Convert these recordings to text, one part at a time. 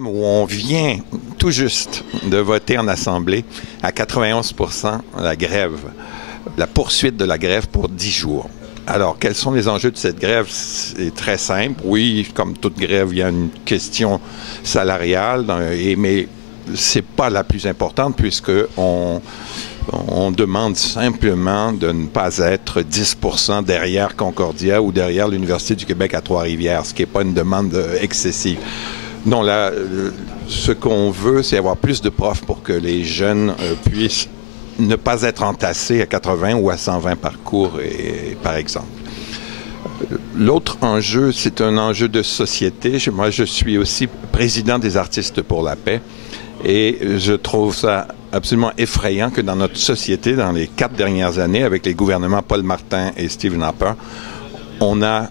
Où on vient tout juste de voter en Assemblée à 91% la grève, la poursuite de la grève pour 10 jours. Alors, quels sont les enjeux de cette grève? C'est très simple. Oui, comme toute grève, il y a une question salariale, mais c'est pas la plus importante puisque on demande simplement de ne pas être 10% derrière Concordia ou derrière l'Université du Québec à Trois-Rivières, ce qui n'est pas une demande excessive. Non, là, ce qu'on veut, c'est avoir plus de profs pour que les jeunes puissent ne pas être entassés à 80 ou à 120 par cours, par exemple. L'autre enjeu, c'est un enjeu de société. Moi, je suis aussi président des Artistes pour la paix et je trouve ça absolument effrayant que dans notre société, dans les 4 dernières années, avec les gouvernements Paul Martin et Stephen Harper, on a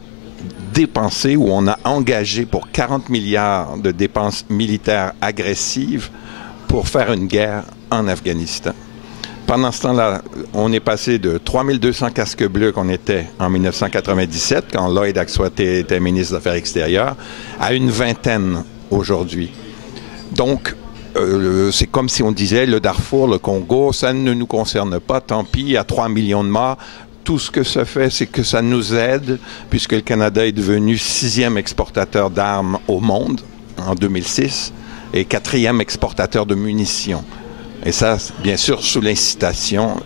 dépensé ou on a engagé pour 40 milliards de dépenses militaires agressives pour faire une guerre en Afghanistan. Pendant ce temps-là, on est passé de 3200 casques bleus qu'on était en 1997, quand Lloyd Axworthy était ministre des Affaires extérieures, à une vingtaine aujourd'hui. Donc, c'est comme si on disait le Darfour, le Congo, ça ne nous concerne pas, tant pis, il y a 3 millions de morts. Tout ce que ça fait, c'est que ça nous aide, puisque le Canada est devenu 6e exportateur d'armes au monde en 2006 et 4e exportateur de munitions. Et ça, bien sûr, sous l'incitation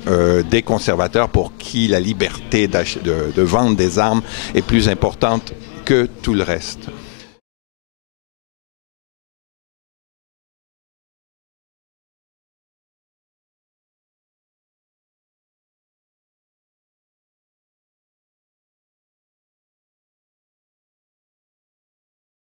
des conservateurs pour qui la liberté de vendre des armes est plus importante que tout le reste.